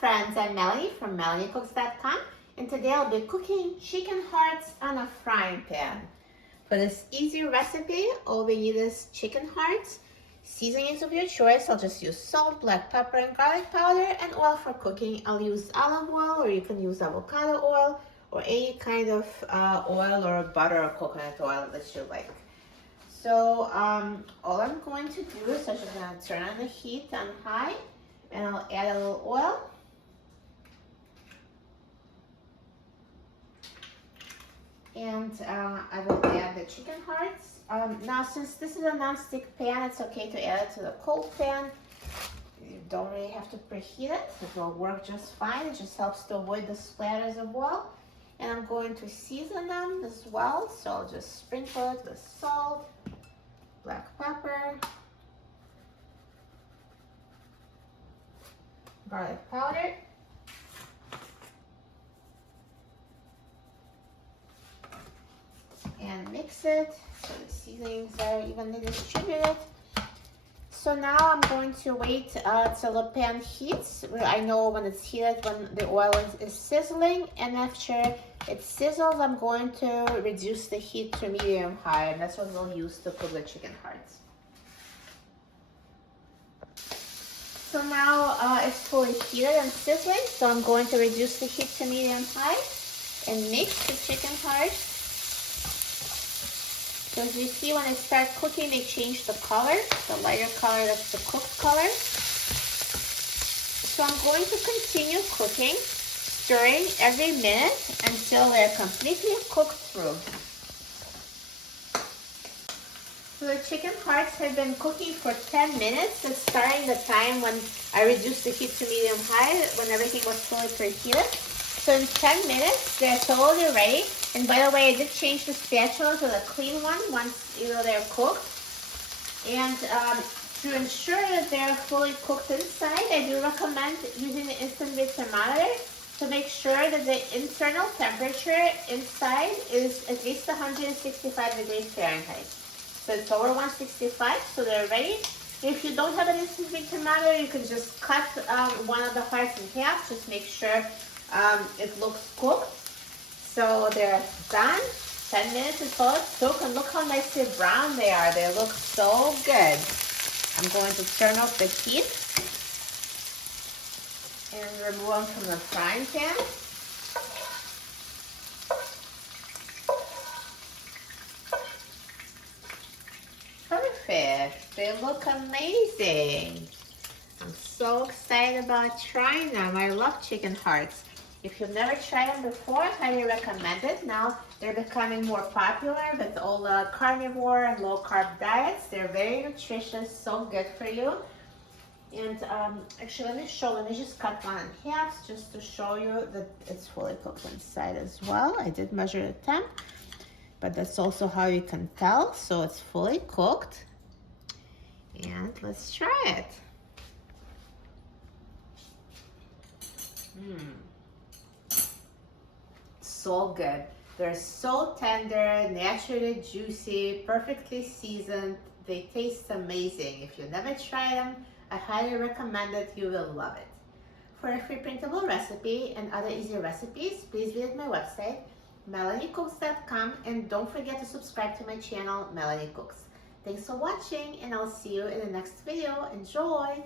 friends, I'm Melanie from MelanieCooks.com, and today I'll be cooking chicken hearts on a frying pan. For this easy recipe, all we need is chicken hearts, seasonings of your choice. I'll just use salt, black pepper, and garlic powder, and oil for cooking. I'll use olive oil, or you can use avocado oil, or any kind of oil or butter or coconut oil that you like. So all I'm going to do is I'm just going to turn on the heat on high, and I'll add a little oil. And I will add the chicken hearts. Now, since this is a non-stick pan, it's okay to add it to the cold pan. You don't really have to preheat it. It will work just fine. It just helps to avoid the splatters of oil. And I'm going to season them as well. So I'll just sprinkle it with salt, black pepper, garlic powder, and mix it so the seasonings are evenly distributed. So now I'm going to wait till the pan heats. I know when it's heated, when the oil is sizzling, and after it sizzles, I'm going to reduce the heat to medium high, and that's what we'll use to cook the chicken hearts. So now it's fully heated and sizzling, so I'm going to reduce the heat to medium high and mix the chicken hearts. So as you see, when they start cooking, they change the color. The lighter color, that's the cooked color. So I'm going to continue cooking, stirring every minute until they're completely cooked through. So the chicken hearts have been cooking for 10 minutes. It's starting the time when I reduced the heat to medium high, when everything was fully preheated. So in 10 minutes, they're totally ready. And by the way, I did change the spatula to the clean one once they're cooked. And to ensure that they're fully cooked inside, I do recommend using the instant beat thermometer to make sure that the internal temperature inside is at least 165 degrees Fahrenheit. So it's over 165, so they're ready. If you don't have an instant beat thermometer, you can just cut one of the hearts in half. Just make sure it looks cooked. So they're done. 10 minutes is all it took, and look how nicely brown they are. They look so good. I'm going to turn off the heat and remove them from the frying pan. Perfect. They look amazing. I'm so excited about trying them. I love chicken hearts. If you've never tried them before, I highly recommend it. Now they're becoming more popular with all the carnivore and low-carb diets. They're very nutritious, so good for you. And actually, let me just cut one in half just to show you that it's fully cooked inside as well. I did measure the temp, but that's also how you can tell. So it's fully cooked. And let's try it. So good. They're so tender, naturally juicy, perfectly seasoned. They taste amazing. If you never tried them, I highly recommend it. You will love it. For a free printable recipe and other easy recipes, please visit my website, MelanieCooks.com, and don't forget to subscribe to my channel, Melanie Cooks. Thanks for watching, and I'll see you in the next video. Enjoy!